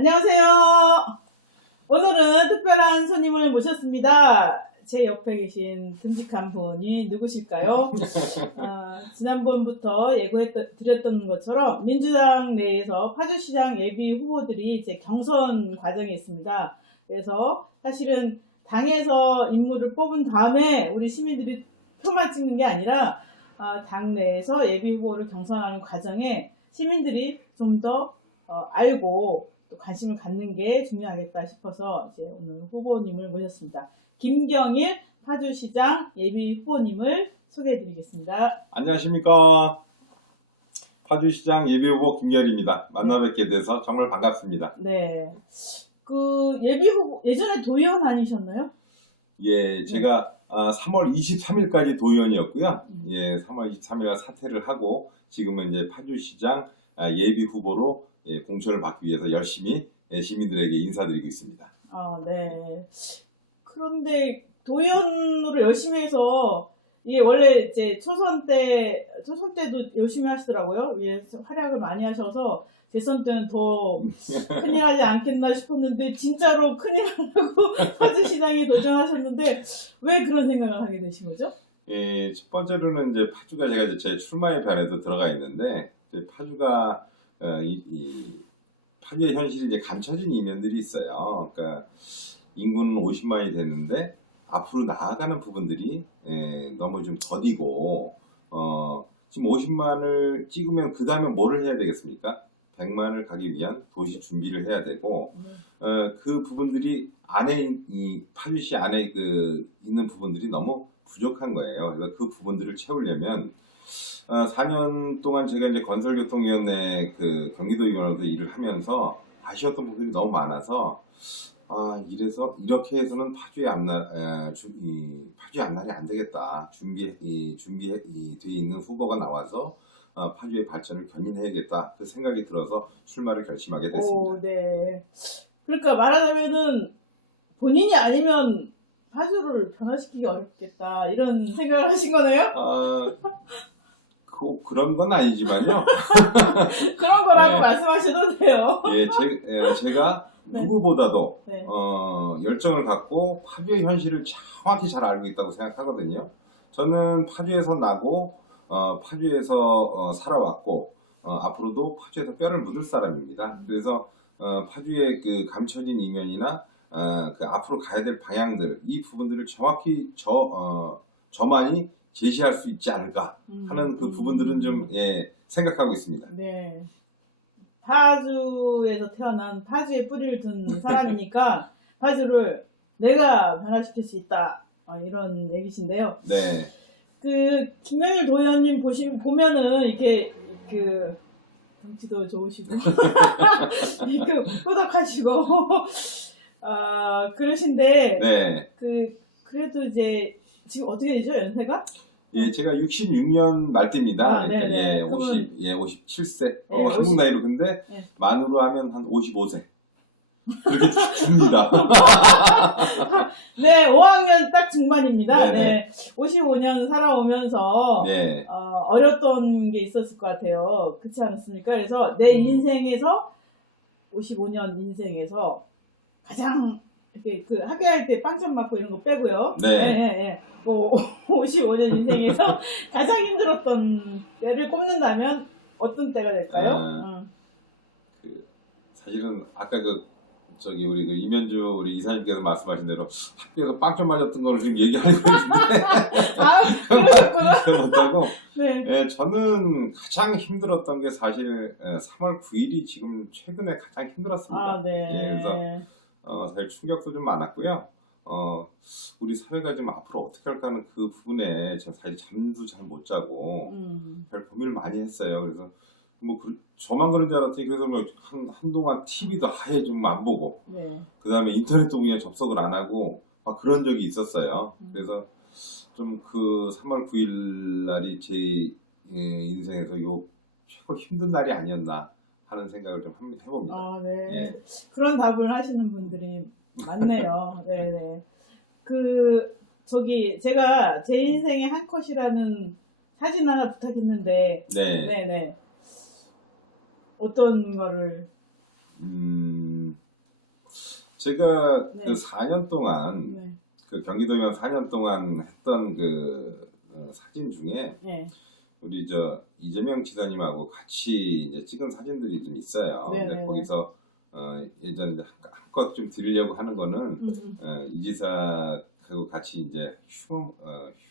안녕하세요. 오늘은 특별한 손님을 모셨습니다. 제 옆에 계신 듬직한 분이 누구실까요? 지난번부터 예고드렸던 것처럼 민주당 내에서 파주시장 예비 후보들이 이제 경선 과정에 있습니다. 그래서 사실은 당에서 인물을 뽑은 다음에 우리 시민들이 표만 찍는 게 아니라 당 내에서 예비 후보를 경선하는 과정에 시민들이 좀 더 알고 또 관심을 갖는 게 중요하겠다 싶어서 이제 오늘 후보님을 모셨습니다. 김경일 파주시장 예비 후보님을 소개해드리겠습니다. 안녕하십니까. 파주시장 예비후보 김경일입니다. 만나 뵙게 돼서 정말 반갑습니다. 네. 그 예비 후보 예전에 도의원 아니셨나요? 예, 제가 3월 23일까지 도의원이었고요. 예, 3월 23일 사퇴를 하고 지금은 이제 파주시장 예비 후보로 공천을 받기 위해서 열심히 시민들에게 인사드리고 있습니다. 네. 그런데 도의원으로 열심히 해서 이게 원래 이제 초선 때도 열심히 하시더라고요. 예, 활약을 많이 하셔서 대선 때는 더 큰일 하지 않겠나 싶었는데 진짜로 큰일 하려고 파주시장에 도전하셨는데 왜 그런 생각을 하게 되신 거죠? 예, 첫 번째로는 이제 파주가 제가 이제 제 출마의 변에도 들어가 있는데 이제 파주가 파주의 현실이 이제 감춰진 이면들이 있어요. 그러니까 인구는 50만이 됐는데 앞으로 나아가는 부분들이 너무 좀 더디고 지금 50만을 찍으면 그 다음에 뭐를 해야 되겠습니까? 100만을 가기 위한 도시 준비를 해야 되고 그 부분들이 이 파주시 안에 있는 부분들이 너무 부족한 거예요. 그래서 그 부분들을 채우려면 4년 동안 제가 이제 건설교통위원회 경기도위원으로 일을 하면서 아쉬웠던 부분들이 너무 많아서 이래서 이렇게 해서는 파주의 앞날이 안 되겠다. 준비돼 있는 후보가 나와서 파주의 발전을 견인해야겠다. 그 생각이 들어서 출마를 결심하게 됐습니다. 네. 그러니까 말하자면은 본인이 아니면 파주를 변화시키기 어렵겠다 이런 생각을 하신 거네요? 그런 건 아니지만요. 그런 거라고 네. 말씀하셔도 돼요. 제가 네. 누구보다도 네. 열정을 갖고 파주의 현실을 정확히 잘 알고 있다고 생각하거든요. 저는 파주에서 나고 파주에서 살아왔고 앞으로도 파주에서 뼈를 묻을 사람입니다. 그래서 파주의 그 감춰진 이면이나 앞으로 가야 될 방향들, 이 부분들을 정확히 저만이 제시할 수 있지 않을까 하는 그 부분들은 좀 생각하고 있습니다. 네. 파주에서 태어난 파주에 뿌리를 둔 사람이니까 파주를 내가 변화시킬 수 있다 이런 얘기신데요. 네. 김경일 도의원님 보면은 이렇게 덩치도 좋으시고 후덕하시고 그러신데 네. 그래도 이제 지금 어떻게 되죠 연세가? 예, 제가 66년 말띠입니다. 네네. 그러니까 57세. 네, 한국 나이로 근데 네. 만으로 하면 한 55세. 그렇게 줍니다. 네, 5학년 딱 중반입니다. 네네. 네, 55년 살아오면서 네. 어렸던 게 있었을 것 같아요. 그렇지 않았습니까? 그래서 내 인생에서 55년 인생에서 가장 이렇게 학교할 때 빵점 맞고 이런 거 빼고요. 네. 55년 인생에서 가장 힘들었던 때를 꼽는다면 어떤 때가 될까요? 사실은 아까 우리 이면주 우리 이사님께서 말씀하신 대로 학교에서 빵점 맞았던 거를 지금 얘기하려고 했는데 그러셨구나. 못하고 네. 저는 가장 힘들었던 게 사실 3월 9일이 지금 최근에 가장 힘들었습니다. 네. 그래서 사실 충격도 좀 많았고요. 우리 사회가 좀 앞으로 어떻게 할까 하는 그 부분에 제가 사실 잠도 잘 못 자고 별 고민을 많이 했어요. 그래서 저만 그런 줄 알았더니 그래서 한동안 TV도 아예 좀 안 보고 그 다음에 인터넷도 그냥 접속을 안 하고 그런 적이 있었어요. 그래서 좀 3월 9일 날이 제 인생에서 최고 힘든 날이 아니었나 하는 생각을 좀 해봅니다. 네. 그런 답을 하시는 분들이 많네요. 네네. 제가 제 인생의 한 컷이라는 사진 하나 부탁했는데, 네. 네네. 어떤 거를? 제가 네. 그 4년 동안 네. 그 경기도의원 4년 동안 했던 그 사진 중에 네. 우리 저 이재명 지사님하고 같이 이제 찍은 사진들이 좀 있어요. 네, 근데 네, 거기서 예전에 이제 한껏 좀 드리려고 하는 거는 음. 이 지사하고 같이 이제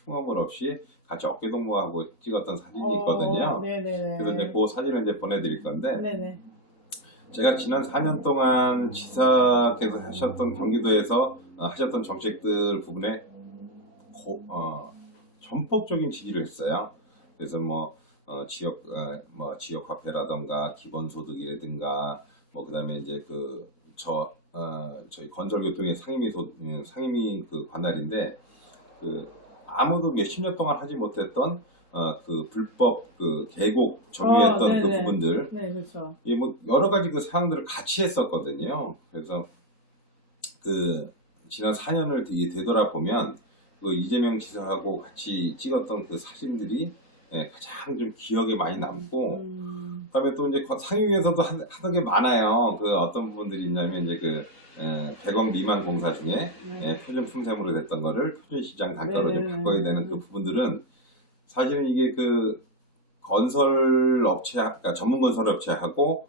흉엄을 없이 같이 어깨동무하고 찍었던 사진이 있거든요. 네네네. 그래서 이제 그 사진을 이제 보내드릴 건데 네네. 제가 지난 4년 동안 지사께서 하셨던 경기도에서 하셨던 정책들 부분에 전폭적인 지지를 했어요. 그래서 지역 화폐라던가 기본소득이라든가 그다음에 이제 저희 건설교통의 상임위 그 관할인데 아무도 몇십 년 동안 하지 못했던 그 불법 그 계곡 점유했던 그 네네. 부분들 네, 그렇죠. 여러 가지 그 사항들을 같이 했었거든요. 그래서 그 지난 4년을 되돌아보면 그 이재명 지사하고 같이 찍었던 그 사진들이 가장 좀 기억에 많이 남고 그다음에 또 이제 상임위에서도 하던 게 많아요. 그 어떤 부분들이 있냐면 이제 100억 미만 공사 중에 표준 품셈으로 됐던 거를 표준시장 단가로 좀 바꿔야 되는 그 부분들은 사실은 이게 그 건설 업체, 그러니까 전문 건설 업체하고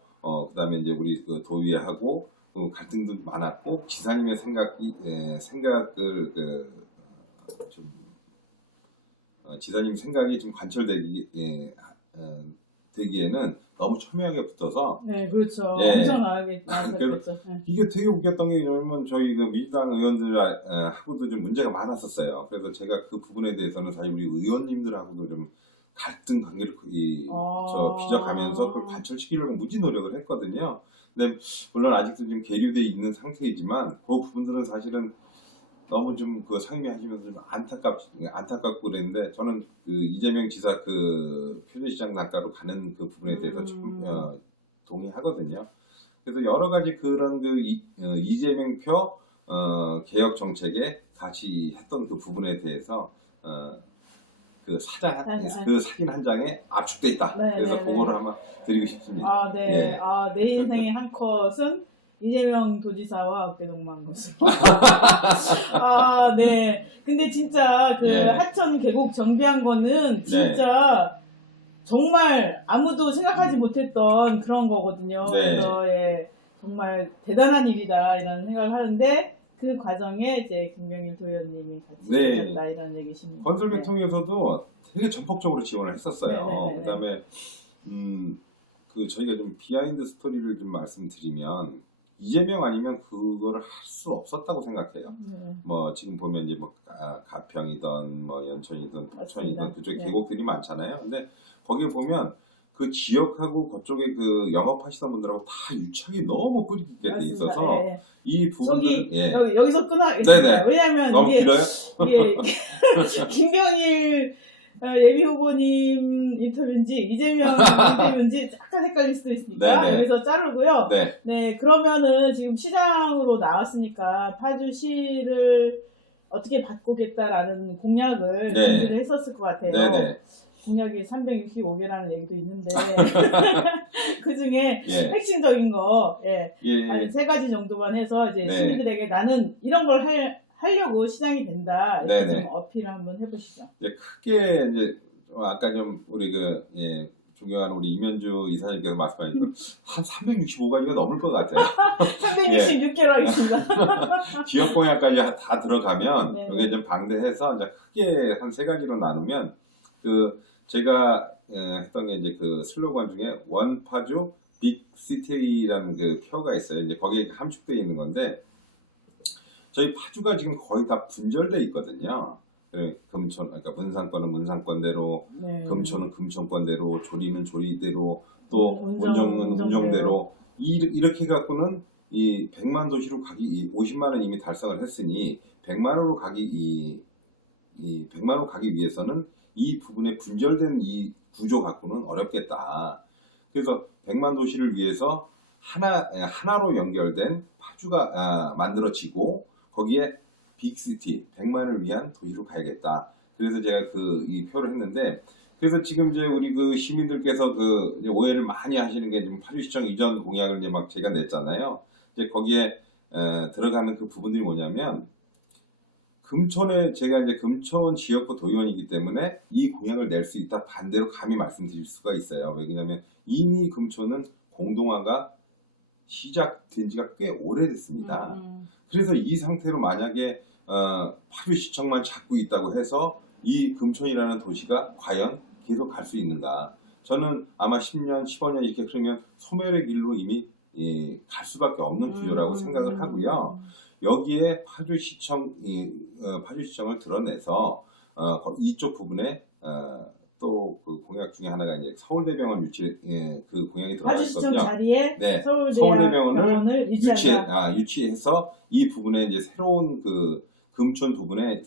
그다음에 이제 우리 그 도의회하고 갈등도 많았고 지사님의 생각을 지사님 생각이 좀 되기에는 너무 첨예하게 붙어서 네, 그렇죠. 예. 엄청나게 나섰겠죠. 네. 이게 되게 웃겼던 게 뭐냐면 저희 그 민주당 의원들하고도 좀 문제가 많았었어요. 그래서 제가 그 부분에 대해서는 사실 우리 의원님들하고도 좀 갈등 관계를 빚어가면서 그걸 관철시키려고 무지 노력을 했거든요. 근데 물론 아직도 좀 계류돼 있는 상태이지만 그 부분들은 사실은 너무 좀 그 상임위 하시면서 좀 안타깝고 그랬는데 저는 그 이재명 지사 그 표준시장 단가로 가는 그 부분에 대해서 동의하거든요. 그래서 여러 가지 그런 그 이재명표 개혁 정책에 같이 했던 그 부분에 대해서 그 사진 한 장에 압축돼 있다. 네, 그래서 네, 그거를 네. 한번 드리고 싶습니다. 아, 네. 예. 내 인생의 한 컷은 이재명 도지사와 어깨동무한 것으로. 네. 근데 진짜 예. 하천 계곡 정비한 거는 진짜 정말 아무도 생각하지 못했던 그런 거거든요. 네. 그래서 정말 대단한 일이다 이런 생각을 하는데 그 과정에 이제 김병일 도의원님이 같이 계셨다 이런 얘기십니다. 건설교통에서도 되게 전폭적으로 지원을 했었어요. 네네네네. 그다음에 저희가 좀 비하인드 스토리를 좀 말씀드리면 이재명 아니면 그거를 할 수 없었다고 생각해요. 지금 보면 이제 가평이든 연천이든 포천이든 그쪽에 계곡들이 많잖아요. 근데 거기에 보면 그 지역하고 그쪽에 그 영업하시던 분들하고 다 유착이 너무 뿌리 깊게 돼 있어서 이 부분들 여기서 끊어야겠습니다. 왜냐하면 너무 길어요? 이게 김병일 예비 후보님 인터뷰인지 이재명 인터뷰인지 약간 헷갈릴 수도 있으니까 여기서 자르고요. 네, 그러면은 지금 시장으로 나왔으니까 파주시를 어떻게 바꾸겠다라는 공약을 준비를 했었을 것 같아요. 공약이 365개라는 얘기도 있는데 그 중에 핵심적인 거 한 3가지 정도만 해서 이제 시민들에게 나는 이런 걸 하려고 시장이 된다. 이렇게 좀 어필을 한번 해보시죠. 크게 이제 아까 좀 우리 존경하는 우리 이면주 이사님께서 말씀하신 한 365가지가 넘을 것 같아요. 366개로 하겠습니다. 지역 공약까지 다 들어가면 이게 좀 방대해서 이제 크게 한 3가지로 나누면 제가 했던 게 이제 그 슬로건 중에 원파주 빅시티라는 그 표가 있어요. 이제 거기에 함축되어 있는 건데 저희 파주가 지금 거의 다 분절돼 있거든요. 그러니까 문상권은 문상권대로, 금천은 금천권대로, 조리는 조리대로, 또 운정은 운정대로 이렇게 갖고는 이 100만 도시로 가기 50만 원 이미 달성을 했으니 100만 원으로 가기 100만 원 가기 위해서는 이 부분에 분절된 이 구조 갖고는 어렵겠다. 그래서 100만 도시를 위해서 하나로 연결된 파주가 만들어지고 거기에 빅시티 100만을 위한 도시로 가야겠다. 그래서 제가 이 표를 했는데 그래서 지금 이제 우리 그 시민들께서 이제 오해를 많이 하시는 게 지금 파주시청 이전 공약을 이제 막 제가 냈잖아요. 이제 거기에 들어가는 그 부분들이 뭐냐면 금촌에 제가 이제 금촌 지역구 도의원이기 때문에 이 공약을 낼 수 있다 반대로 감히 말씀드릴 수가 있어요. 왜냐하면 이미 금촌은 공동화가 시작된 지가 꽤 오래됐습니다. 그래서 이 상태로 만약에 파주시청만 잡고 있다고 해서 이 금촌이라는 도시가 과연 계속 갈 수 있는가? 저는 아마 10년, 15년 이렇게 흐르면 소멸의 길로 이미 갈 수밖에 없는 구조라고 생각을 하고요. 여기에 파주시청을 드러내서 이쪽 부분에 또 그 공약 중에 하나가 이제 서울대병원 유치 그 공약이 들어가 파주시청 있거든요. 자리에 네, 서울대병원을 유치해서 이 부분에 이제 새로운 그 금촌 부분에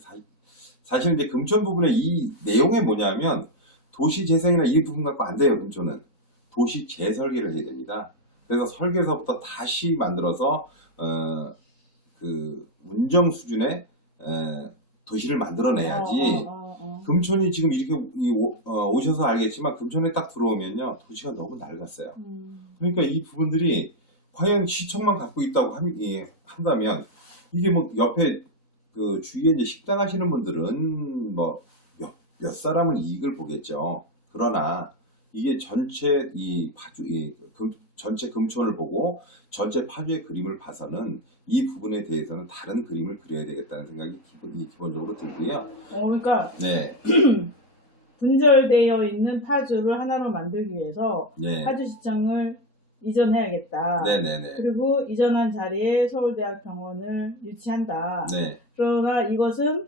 사실 이제 금촌 부분에 이 내용이 뭐냐면 도시 재생이나 이 부분 갖고 안 돼요. 금촌은 도시 재설계를 해야 됩니다. 그래서 설계서부터 다시 만들어서 그 운정 수준의 도시를 만들어내야지. 금촌이 지금 이렇게 오셔서 알겠지만 금촌에 딱 들어오면요 도시가 너무 낡았어요. 그러니까 이 부분들이 과연 시청만 갖고 있다고 한다면 이게 뭐 옆에 그 주위에 이제 식당 하시는 분들은 뭐 몇 사람은 이익을 보겠죠. 그러나 이게 전체 전체 금촌을 보고 전체 파주의 그림을 봐서는 이 부분에 대해서는 다른 그림을 그려야 되겠다는 생각이 기본적으로 들고요. 그러니까 네. 분절되어 있는 파주를 하나로 만들기 위해서 네. 파주시청을 이전해야겠다. 네네네. 그리고 이전한 자리에 서울대학병원을 유치한다. 네. 그러나 이것은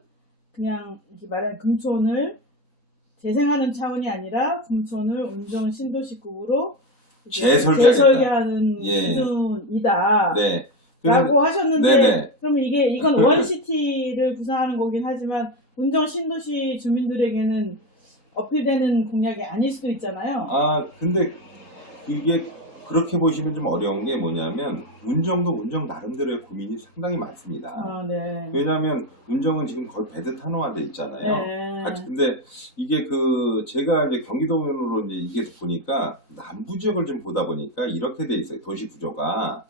그냥 이렇게 말하는 금촌을 재생하는 차원이 아니라 금촌을 운정 신도시국으로 재설계하는 수준이다. 네. 라고 하셨는데, 네네. 그러면 이건 원시티를 구상하는 거긴 하지만 운정 신도시 주민들에게는 어필되는 공약이 아닐 수도 있잖아요. 근데 그게 그렇게 보시면 좀 어려운 게 뭐냐면 운정도 운정 나름대로의 고민이 상당히 많습니다. 네. 왜냐하면 운정은 지금 거의 베드 탄호화돼 있잖아요. 네. 근데 이게 제가 이제 경기도민으로 이제 이게 보니까 남부 지역을 좀 보다 보니까 이렇게 돼 있어요. 도시 구조가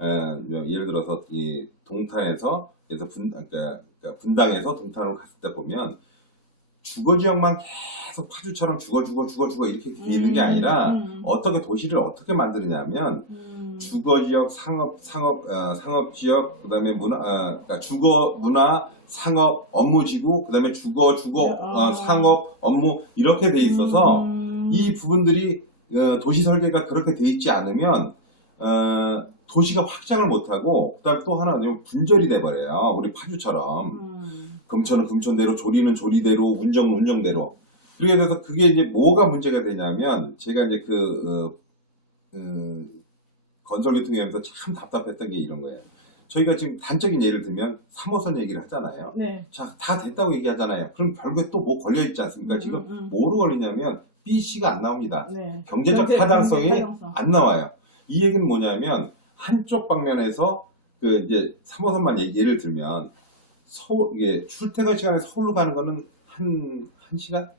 예를 들어서 이 동탄에서 그래서 그러니까 분당에서 동탄으로 갔을 때 보면 주거 지역만 계속 파주처럼 주거 이렇게 돼 있는 게 아니라 어떻게 도시를 어떻게 만드느냐면 주거 지역, 상업 지역, 그다음에 그러니까 주거, 문화, 상업, 업무지구, 그다음에 주거, 상업, 업무 이렇게 돼 있어서 이 부분들이 도시 설계가 그렇게 돼 있지 않으면 도시가 확장을 못하고 그다음에 또 하나 분절이 돼버려요. 우리 파주처럼. 금촌은 금촌대로, 조리는 조리대로, 운정은 운정대로. 그렇게 돼서 그게 이제 뭐가 문제가 되냐면, 제가 이제 건설교통위원회에서 참 답답했던 게 이런 거예요. 저희가 지금 단적인 예를 들면 3호선 얘기를 하잖아요. 네. 자, 다 됐다고 얘기하잖아요. 그럼 별게 또 뭐 걸려있지 않습니까? 지금 뭐로 걸리냐면 BC가 안 나옵니다. 네. 경제적 타당성이 안 나와요. 이 얘기는 뭐냐면, 한쪽 방면에서 이제 3호선만 예를 들면, 이게 출퇴근 시간에 서울로 가는 거는 한 시간?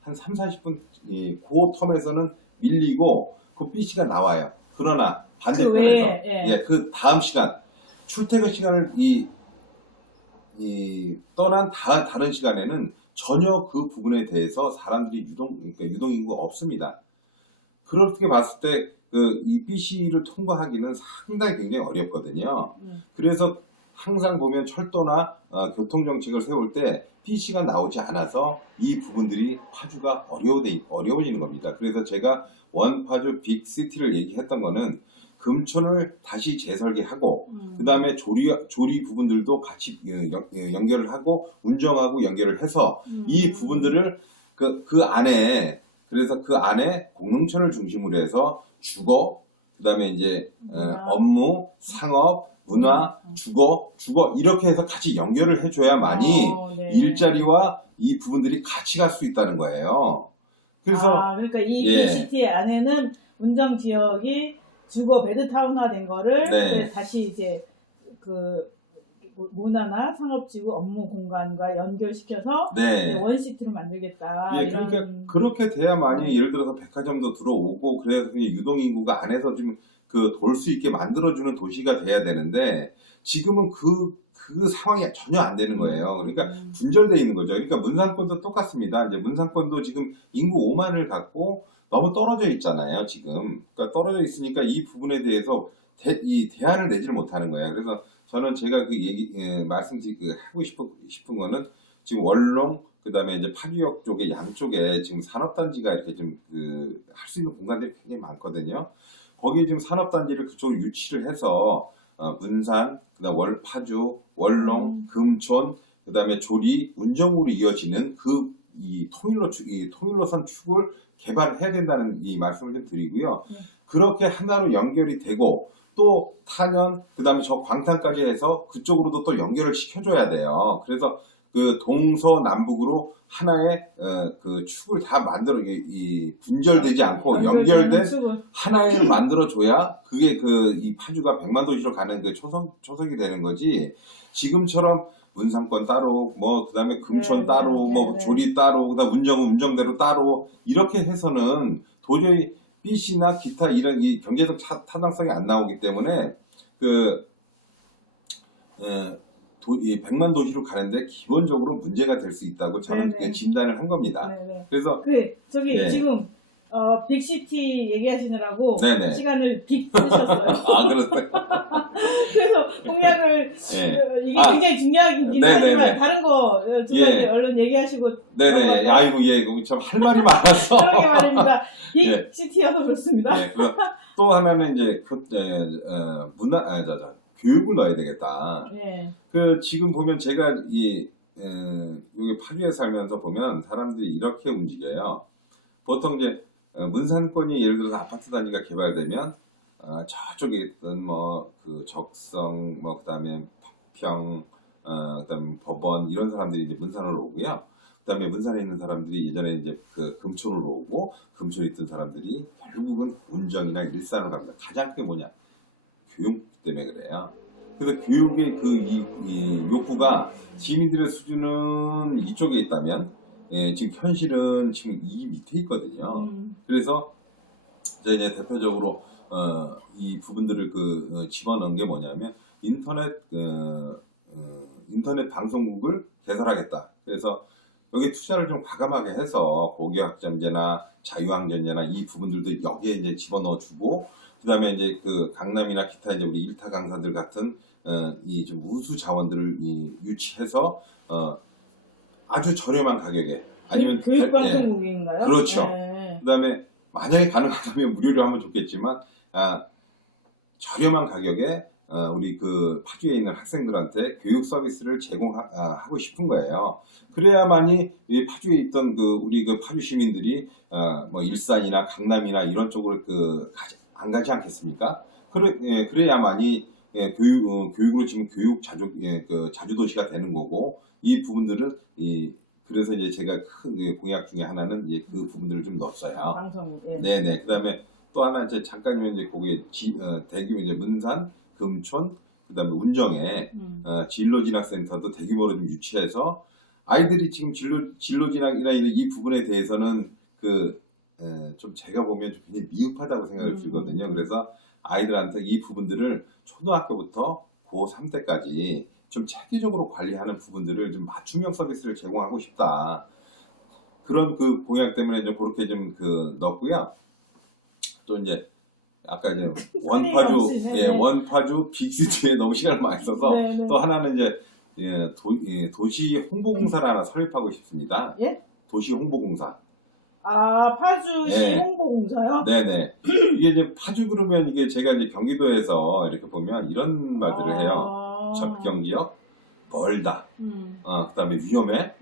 한 3, 40분, 그 텀에서는 밀리고, 그 BC가 나와요. 그러나, 반대편에서, 그 다음 시간, 출퇴근 시간을 떠난 다른 시간에는 전혀 그 부분에 대해서 사람들이 그러니까 유동인구가 없습니다. 그렇게 봤을 때, 이 BC를 통과하기는 상당히 굉장히 어렵거든요. 그래서 항상 보면 철도나 교통정책을 세울 때 BC가 나오지 않아서 이 부분들이 파주가 어려워지는 겁니다. 그래서 제가 원파주 빅시티를 얘기했던 거는 금촌을 다시 재설계하고 그 다음에 조리 부분들도 같이 연결을 하고 운정하고 연결을 해서 이 부분들을 그 안에 그래서 그 안에 공릉촌을 중심으로 해서 주거, 그 다음에 이제 업무, 상업, 문화, 주거 이렇게 해서 같이 연결을 해줘야만이 네. 일자리와 이 부분들이 같이 갈 수 있다는 거예요. 그래서 그러니까 이 BCT 안에는 운정 지역이 주거 베드타운화 된 거를 다시 이제 문화나 상업지구 업무 공간과 연결시켜서 원시티로 만들겠다. 그러니까 그렇게 돼야만이 예를 들어서 백화점도 들어오고 그래서 유동인구가 안에서 지금 그 돌 수 있게 만들어주는 도시가 돼야 되는데 지금은 그 상황이 전혀 안 되는 거예요. 그러니까 분절돼 있는 거죠. 그러니까 문상권도 똑같습니다. 이제 문상권도 지금 인구 5만을 갖고 너무 떨어져 있잖아요. 지금 그러니까 떨어져 있으니까 이 부분에 대해서 이 대안을 내지를 못하는 거예요. 그래서 저는 제가 그 얘기 하고 싶은 거는 지금 원롱 그다음에 이제 파주역 쪽에 양쪽에 지금 산업단지가 이렇게 좀 할 수 있는 공간들이 굉장히 많거든요. 거기에 지금 산업단지를 그쪽으로 유치를 해서 문산, 그다음 파주, 월롱, 금촌, 그다음에 조리, 운정으로 이어지는 이 통일로선 축을 개발해야 된다는 이 말씀을 좀 드리고요. 네. 그렇게 하나로 연결이 되고 또 탄현, 그다음에 저 광탄까지 해서 그쪽으로도 또 연결을 시켜줘야 돼요. 그래서 그 동서남북으로 하나의 그 축을 다 만들어 분절되지 않고 연결된 축을. 하나를 만들어줘야 그게 이 파주가 100만 도시로 가는 그 초석이 되는 거지. 지금처럼 문상권 따로, 뭐 그다음에 금촌 네, 따로, 네, 뭐 네. 조리 따로, 그다음 운정대로 따로 이렇게 해서는 도저히 BC나 기타 이런 이 경제적 타당성이 안 나오기 때문에 이 100만 도시로 가는데 기본적으로 문제가 될 수 있다고 저는 네네. 진단을 한 겁니다. 네네. 그래서 저기 네. 지금 빅시티 얘기하시느라고 네네. 시간을 빅 쓰셨어요. 아 그렇어요. 그래서 공약을 네. 이게 굉장히 중요하긴 네네네. 하지만 다른 거 두 가지 예. 얼른 얘기하시고 네네. 넘어갈까요? 아이고 예, 참 할 말이 많아서. 그러게 말입니다. 예. 빅시티여서 그렇습니다. 네, 또 하나는 이제 교육을 넣어야 되겠다. 네. 지금 보면 제가 여기 파주에 살면서 보면 사람들이 이렇게 움직여요. 보통 이제 문산권이 예를 들어서 아파트 단지가 개발되면 저쪽에 있던 적성, 그다음에 평, 그다음에 법원 이런 사람들이 이제 문산으로 오고요. 그다음에 문산에 있는 사람들이 예전에 이제 금촌으로 오고 금촌에 있던 사람들이 결국은 운정이나 일산으로 갑니다. 가장 크게 뭐냐? 교육 때문에 그래요. 그래서 교육의 이 욕구가 시민들의 수준은 이쪽에 있다면 지금 현실은 지금 이 밑에 있거든요. 그래서 제가 이제 대표적으로 이 부분들을 집어넣은 게 뭐냐면 인터넷 방송국을 개설하겠다. 그래서 여기 투자를 좀 과감하게 해서 고교학점제나 자유학점제나 이 부분들도 여기에 이제 집어넣어주고 그다음에 이제 강남이나 기타 이제 우리 일타 강사들 같은 이 좀 우수 자원들을 유치해서 아주 저렴한 가격에 아니면 교육방송국인가요? 그렇죠. 네. 그다음에 만약에 가능하다면 무료로 하면 좋겠지만 저렴한 가격에 우리 파주에 있는 학생들한테 교육 서비스를 제공하고 싶은 거예요. 그래야만이 이 파주에 있던 우리 파주 시민들이 뭐 일산이나 강남이나 이런 쪽으로 안 가지 않겠습니까? 그래야만이 교육으로 지금 교육 자주도시가 되는 거고 이 부분들은 그래서 이제 제가 큰 공약 중에 하나는 이제 그 부분들을 좀 넣었어요. 방송국. 예. 네네. 그다음에 또 하나 이제 잠깐이면 이제 거기에 대규모 이제 문산, 금촌, 그다음에 운정에 진로진학센터도 대규모로 좀 유치해서 아이들이 지금 진로진학이나 이 부분에 대해서는 좀 제가 보면 좀 굉장히 미흡하다고 생각을 들거든요. 그래서 아이들한테 이 부분들을 초등학교부터 고3 때까지 좀 체계적으로 관리하는 부분들을 좀 맞춤형 서비스를 제공하고 싶다. 그런 공약 때문에 좀 그렇게 좀 넣었고요. 또 이제 아까 이제 원파주 빅시티에 너무 시간을 많이 써서 네네. 또 하나는 이제 도시 홍보공사를 하나 설립하고 싶습니다. 예? 도시 홍보공사. 파주시 네. 홍보공사요? 네네. 이게 이제 파주 그러면 이게 제가 이제 경기도에서 이렇게 보면 이런 말들을 해요. 접경지역, 멀다. 그다음에 위험해.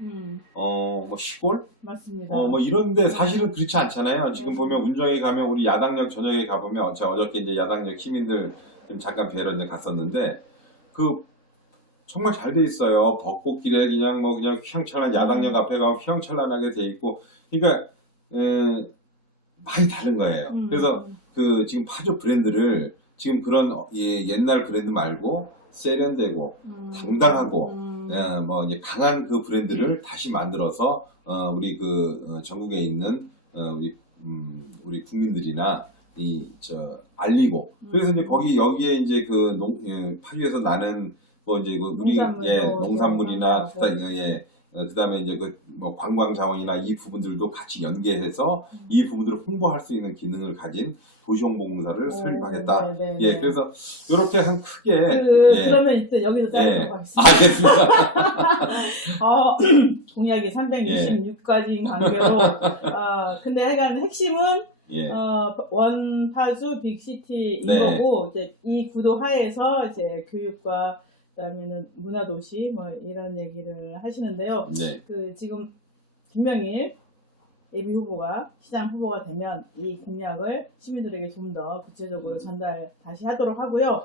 뭐 시골. 맞습니다. 뭐 이런데 사실은 그렇지 않잖아요. 지금 보면 운정에 가면 우리 야당역 저녁에 가보면 제가 어저께 이제 야당역 시민들 좀 잠깐 뵈러 이제 갔었는데 정말 잘 돼 있어요. 벚꽃길에 그냥 휘황찬란 야당역 앞에 가면 휘황찬란하게 돼 있고, 그러니까 많이 다른 거예요. 그래서 지금 파주 브랜드를 지금 그런 옛날 브랜드 말고 세련되고 당당하고 뭐 이제 강한 브랜드를 다시 만들어서 우리 전국에 있는 우리 국민들이나 알리고 그래서 이제 여기에 이제 파주에서 나는 뭐 이제 우리 농산물이나 그다음에 이제 뭐 관광 자원이나 이 부분들도 같이 연계해서 이 부분들을 홍보할 수 있는 기능을 가진 도시홍보공사를 설립하겠다. 예, 그래서 이렇게 한 크게 그러면 이제 여기서 자르도록 하겠습니다. 알겠습니다. 공약이 326가지인 관계로 근데 하여간 핵심은 원파주 빅시티인 거고 이제 이 구도 하에서 이제 교육과 그다음에는 문화도시 뭐 이런 얘기를 하시는데요. 지금 김명일 예비 후보가 시장 후보가 되면 이 공약을 시민들에게 좀 더 구체적으로 전달 다시 하도록 하고요.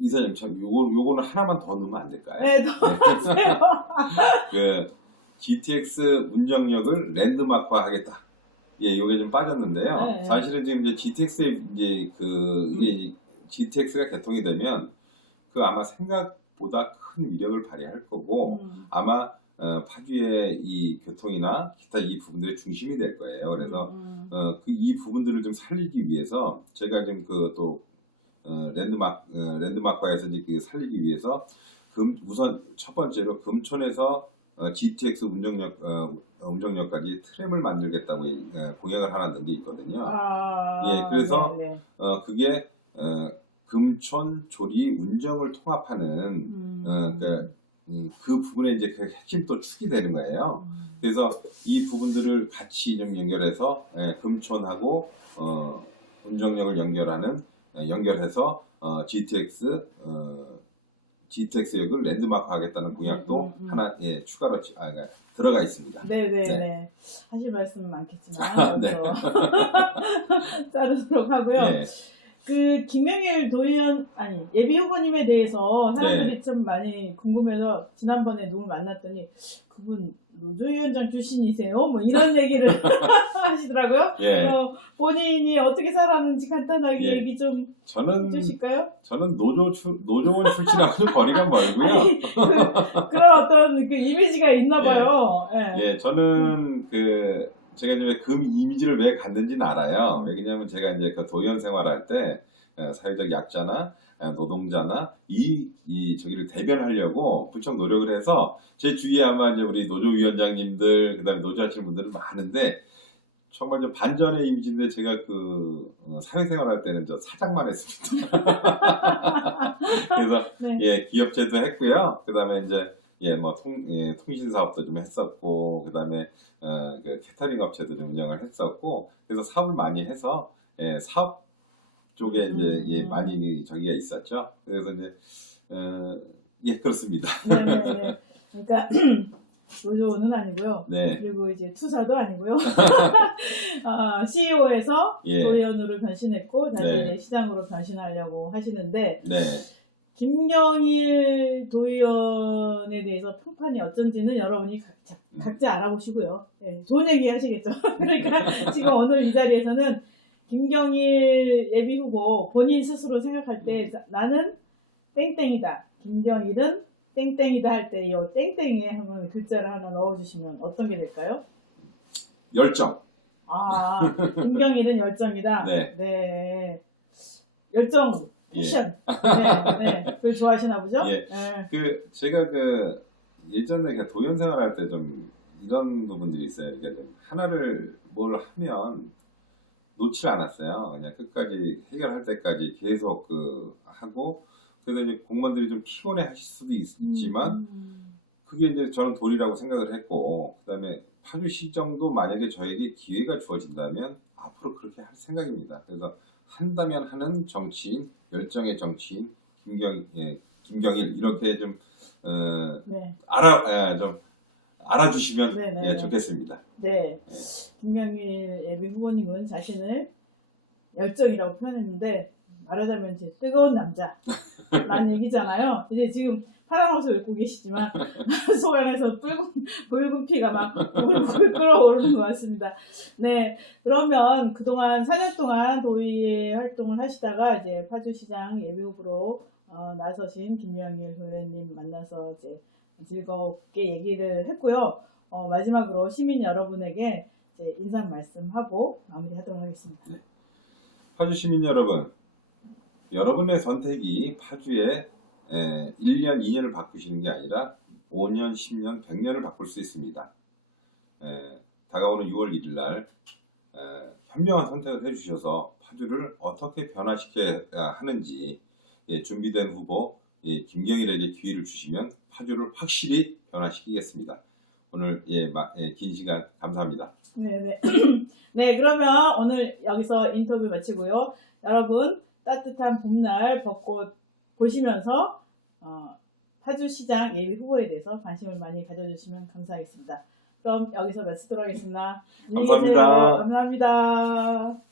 이사님 참 요거는 하나만 더 넣으면 안 될까요? 네, 더 하세요. GTX 운정역을 랜드마크화하겠다. 예, 요게 좀 빠졌는데요. 사실은 지금 이제 GTX에 이제 GTX가 개통이 되면 아마 생각보다 큰 위력을 발휘할 거고 아마 파주의 이 교통이나 기타 이 부분들의 중심이 될 거예요. 그래서 이 부분들을 좀 살리기 위해서 제가 지금 랜드마크화에서 이제 살리기 위해서 우선 첫 번째로 금촌에서 GTX 운정역까지 트램을 만들겠다고 공약을 하나 넣은 게 있거든요. 그래서 그게 금촌, 조리, 운정을 통합하는 그 부분에 이제 그 핵심 또 축이 되는 거예요. 그래서 이 부분들을 같이 좀 연결해서 금촌하고 운정역을 연결해서 GTX역을 랜드마크하겠다는 공약도 하나 추가로 들어가 있습니다. 네네네. 하실 말씀은 많겠지만 자르도록 하고요. 김명일 예비 후보님에 대해서 사람들이 좀 많이 궁금해서 지난번에 누굴 만났더니 그분 노조위원장 출신이세요? 뭐 이런 얘기를 하시더라고요. 본인이 어떻게 살았는지 간단하게 얘기 좀 해주실까요? 저는 노조원 출신하고는 거리가 멀고요. 그런 어떤 그 이미지가 있나 봐요. 저는 제가 이제 이미지를 왜 갖는지는 알아요. 왜냐면 제가 이제 도의원 생활할 때 사회적 약자나 노동자나 저기를 대변하려고 부쩍 노력을 해서 제 주위에 아마 이제 우리 노조위원장님들 그다음에 노조하시는 분들은 많은데 정말 좀 반전의 이미지인데 제가 사회생활할 때는 사장만 했습니다. 그래서 기업체도 했고요. 그다음에 이제 통신 사업도 좀 했었고 그다음에 캐터링 업체도 좀 운영을 했었고 그래서 사업을 많이 해서 사업 쪽에 이제 많이 저기가 있었죠. 그래서 이제 그렇습니다. 네네네. 그러니까 노조는 아니고요. 그리고 이제 투사도 아니고요. CEO에서 도의원으로 변신했고 다시 이제 시장으로 변신하려고 하시는데 김명일 도의원에 대해서 평판이 어쩐지는 여러분이 각자 알아보시고요. 좋은 얘기 하시겠죠. 그러니까 지금 오늘 이 자리에서는 김경일 예비 후보 본인 스스로 생각할 때 나는 땡땡이다. 김경일은 땡땡이다 할 때 이 땡땡이에 한번 글자를 하나 넣어주시면 어떤 게 될까요? 열정. 김경일은 열정이다. 열정. 패션. 그걸 좋아하시나 보죠? 제가 예전에 도의원 생활할 때 좀 이런 부분들이 있어요. 그러니까 하나를 뭘 하면 놓지 않았어요. 그냥 끝까지 해결할 때까지 계속 하고 그래서 이제 공무원들이 좀 피곤해 하실 수도 있지만 그게 이제 저는 도리라고 생각을 했고 그다음에 파주시정도 만약에 저에게 기회가 주어진다면 앞으로 그렇게 할 생각입니다. 그래서 한다면 하는 정치인, 열정의 정치인 김경일 이렇게 좀 알아주시면 좋겠습니다. 김경일 예비 후보님은 자신을 열정이라고 표현했는데 말하자면 이제 뜨거운 남자라는 얘기잖아요. 이제 지금 파란 옷을 입고 계시지만 속 안에서 붉은 피가 막 불불 끓어오르는 것 같습니다. 그러면 그동안 4년 동안 도의 활동을 하시다가 이제 파주시장 예비후보로 나서신 김명일 도의원님 만나서 이제 즐겁게 얘기를 했고요. 마지막으로 시민 여러분에게 이제 인사 말씀하고 마무리하도록 하겠습니다. 파주 시민 여러분, 여러분의 선택이 파주에 1년, 2년을 바꾸시는 게 아니라 5년, 10년, 100년을 바꿀 수 있습니다. 다가오는 6월 1일 날 현명한 선택을 해주셔서 파주를 어떻게 변화시켜야 하는지 준비된 후보 김경일에게 기회를 주시면 파주를 확실히 변화시키겠습니다. 오늘 긴 시간 감사합니다. 네네. 네, 그러면 오늘 여기서 인터뷰 마치고요. 여러분 따뜻한 봄날 벚꽃 보시면서 파주시장 예비 후보에 대해서 관심을 많이 가져주시면 감사하겠습니다. 그럼 여기서 마치도록 하겠습니다. 안녕히 계세요. 감사합니다. 감사합니다.